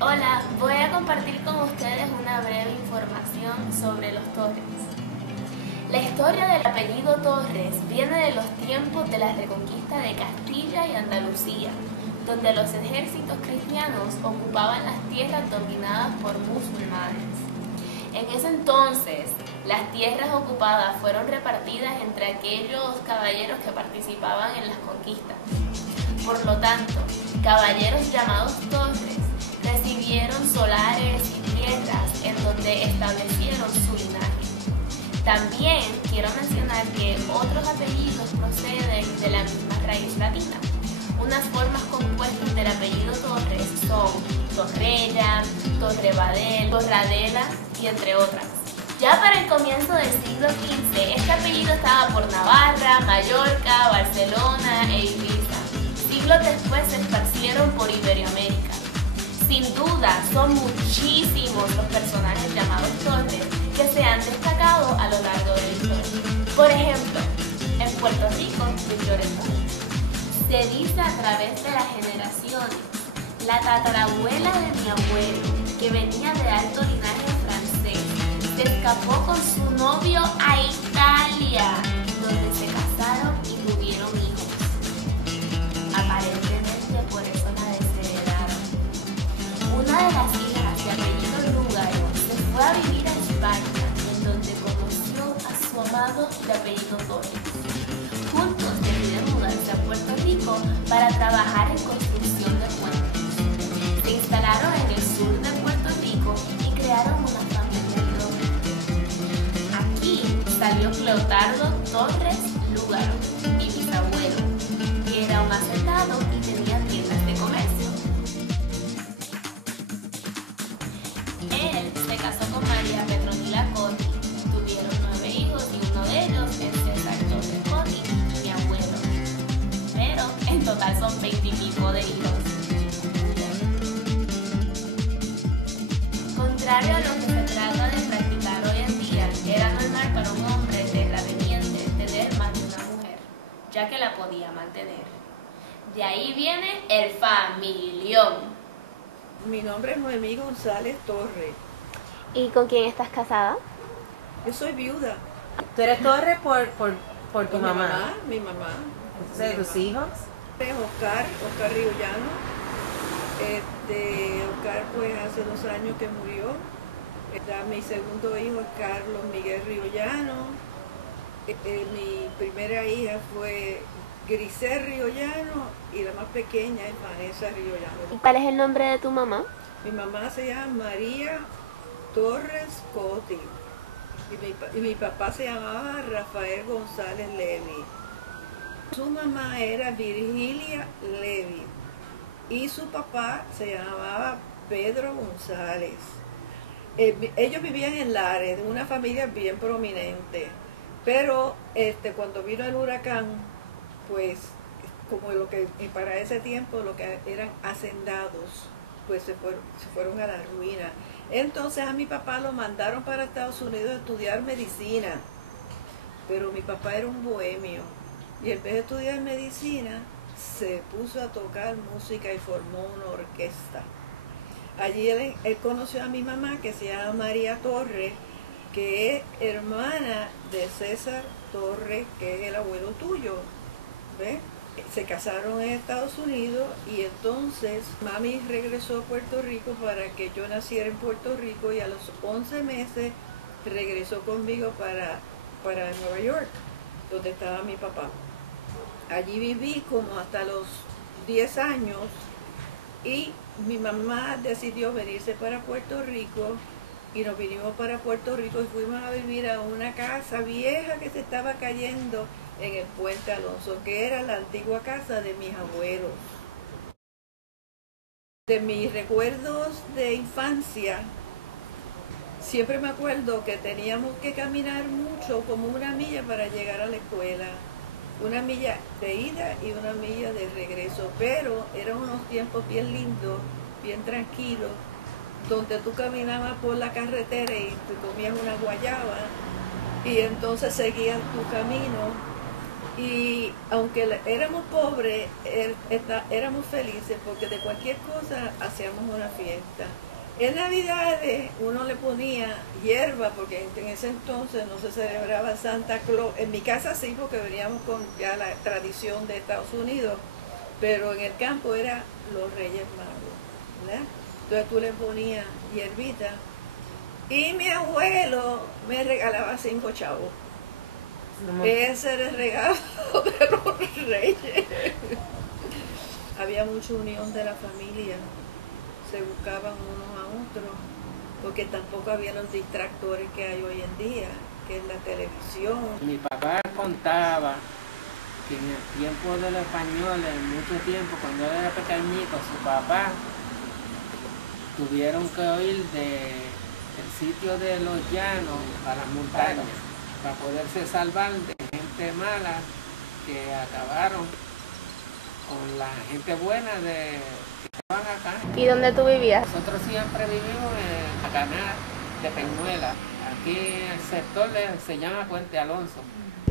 Hola, voy a compartir con ustedes una breve información sobre los Torres. La historia del apellido Torres viene de los tiempos de la reconquista de Castilla y Andalucía, donde los ejércitos cristianos ocupaban las tierras dominadas por musulmanes. En ese entonces, las tierras ocupadas fueron repartidas entre aquellos caballeros que participaban en las conquistas. Por lo tanto, caballeros llamados Torres recibieron solares y tierras en donde establecieron su linaje. También quiero mencionar que otros apellidos proceden de la misma raíz latina. Unas formas compuestas del apellido Torres son Torrella, Torrebadel, Torradela y entre otras. Ya para el comienzo del siglo XV, este apellido estaba por Navarra, Mallorca, Barcelona e Ibiza. Siglos después se esparcieron por Iberoamérica. Sin duda, son muchísimos los personajes llamados Torres que se han destacado a lo largo de la historia. Por ejemplo, en Puerto Rico vivió Torres. Se dice a través de las generaciones, la tatarabuela de mi abuelo, que venía de alto linaje francés, se escapó con su novio a Italia, donde se casaron y tuvieron hijos. Aparentemente por eso la desheredaron. Una de las hijas de apellido Lúgaro se fue a vivir a España, en donde conoció a su amado de apellido Torres. Juntos deciden mudarse a Puerto Rico para trabajar en construcción de puentes. Se instalaron en el sur de Puerto Rico y crearon una familia enorme. Aquí salió Clotardo Torres Lúgaro, mi bisabuelo, que era un hacendado y tenía tiendas de comercio. Él se casó con María Petronila Coti. Tuvieron 9 hijos y uno de ellos es César Torres Coti, mi abuelo. Pero en total son 20 y pico de hijos. Contrario a lo que se trata de practicar hoy en día, era normal para un hombre terrateniente tener más de una mujer, ya que la podía mantener. De ahí viene el familión. Mi nombre es Noemí González Torres. ¿Y con quién estás casada? Yo soy viuda. ¿Tú eres Torres por tu Con mamá? Mi mamá. ¿De tus hijos? Es Oscar Riollano. Oscar pues hace 2 años que murió. Mi segundo hijo es Carlos Miguel Riollano. Mi primera hija fue Grisel Riollano y la más pequeña es Vanessa Riollano. ¿Y cuál es el nombre de tu mamá? Mi mamá se llama María Torres Coti y mi papá se llamaba Rafael González Levy. Su mamá era Virgilia Levy y su papá se llamaba Pedro González. Ellos vivían en Lares, de una familia bien prominente, pero cuando vino el huracán, pues como para ese tiempo lo que eran hacendados, pues se fueron a la ruina. Entonces a mi papá lo mandaron para Estados Unidos a estudiar medicina, pero mi papá era un bohemio y en vez de estudiar medicina se puso a tocar música y formó una orquesta. Allí él conoció a mi mamá, que se llama María Torres, que es hermana de César Torres, que es el abuelo tuyo, ¿ves? Se casaron en Estados Unidos y entonces mami regresó a Puerto Rico para que yo naciera en Puerto Rico y a los 11 meses regresó conmigo para Nueva York, donde estaba mi papá. Allí viví como hasta los 10 años y mi mamá decidió venirse para Puerto Rico y nos vinimos para Puerto Rico y fuimos a vivir a una casa vieja que se estaba cayendo en el Puente Alonso, que era la antigua casa de mis abuelos. De mis recuerdos de infancia, siempre me acuerdo que teníamos que caminar mucho, como 1 milla para llegar a la escuela. 1 milla de ida y 1 milla de regreso, pero eran unos tiempos bien lindos, bien tranquilos, donde tú caminabas por la carretera y te comías una guayaba y entonces seguías tu camino Y aunque éramos pobres, éramos felices porque de cualquier cosa hacíamos una fiesta. En Navidades uno le ponía hierba porque en ese entonces no se celebraba Santa Claus. En mi casa sí, porque veníamos con ya la tradición de Estados Unidos, pero en el campo era los Reyes Magos, ¿verdad? Entonces tú le ponías hierbita y mi abuelo me regalaba 5 chavos. Ese era el regalo de los Reyes. Había mucha unión de la familia, se buscaban unos a otros, porque tampoco había los distractores que hay hoy en día, que es la televisión. Mi papá contaba que en el tiempo de los españoles, mucho tiempo, cuando él era pequeñito, su papá tuvieron que huir del sitio de los llanos a las montañas para poderse salvar de gente mala que acabaron con la gente buena que estaban acá. ¿Y dónde tú vivías? Nosotros siempre vivimos en la canal de Peñuela. Aquí el sector se llama Puente Alonso.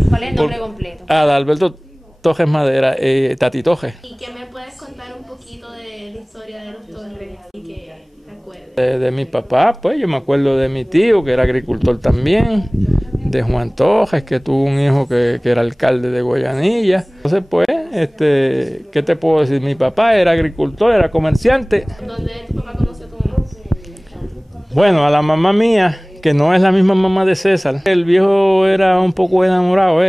¿Cuál es el nombre completo? Adalberto Tojes Madera, Tati Tojes. ¿Y qué me puedes contar un poquito de la historia de los Torres y que te acuerdes? De mi papá, pues yo me acuerdo de mi tío, que era agricultor también, de Juan Tojes, que tuvo un hijo que era alcalde de Goyanilla. Entonces, pues, ¿qué te puedo decir? Mi papá era agricultor, era comerciante. ¿Dónde tu papá conoció a tu mamá? Bueno, a la mamá mía, que no es la misma mamá de César. El viejo era un poco enamorado,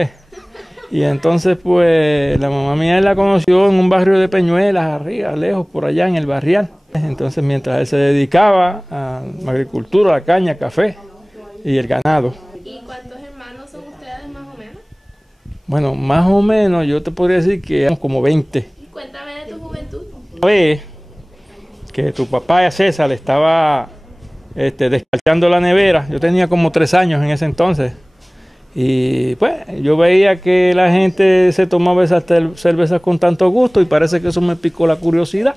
Y entonces, pues, la mamá mía él la conoció en un barrio de Peñuelas, arriba, lejos, por allá en el barrial. Entonces, mientras él se dedicaba a la agricultura, la caña, café y el ganado. ¿Y cuántos hermanos son ustedes más o menos? Bueno, más o menos yo te podría decir que éramos como 20. Y cuéntame de tu juventud. Una vez que tu papá César estaba despachando la nevera, yo tenía como 3 años en ese entonces. Y pues yo veía que la gente se tomaba esas cervezas con tanto gusto y parece que eso me picó la curiosidad.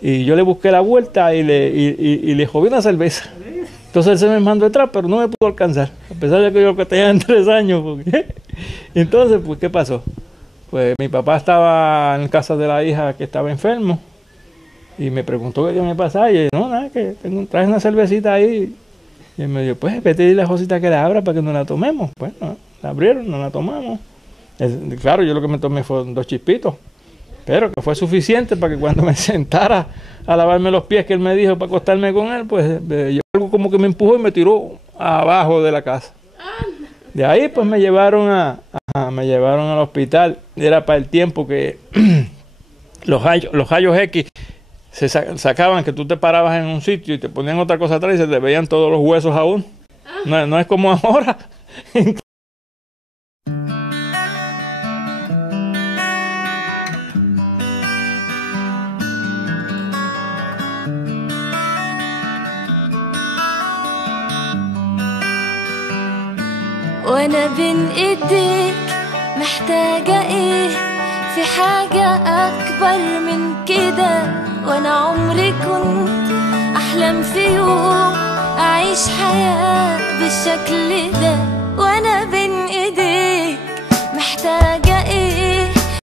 Y yo le busqué la vuelta y le jodí una cerveza. Entonces él se me mandó detrás, pero no me pudo alcanzar, a pesar de que yo que tenía 3 años. Entonces, pues, ¿qué pasó? Pues mi papá estaba en casa de la hija que estaba enfermo y me preguntó qué me pasaba. Y yo, no, nada, que traje una cervecita ahí. Y él me dijo, pues vete a decirle a Josita que la abra para que nos la tomemos. Bueno, la abrieron, nos la tomamos. Claro, yo lo que me tomé fueron 2 chispitos, pero que fue suficiente para que cuando me sentara a lavarme los pies, que él me dijo para acostarme con él, pues yo algo como que me empujó y me tiró abajo de la casa. De ahí pues me llevaron al hospital. Era para el tiempo que los rayos X se sacaban, que tú te parabas en un sitio y te ponían otra cosa atrás y se te veían todos los huesos aún. No es como ahora. وانا بين ايديك محتاجة ايه؟ في حاجة اكبر من كده. وانا عمري كنت احلم في يوم اعيش حياة بالشكل ده.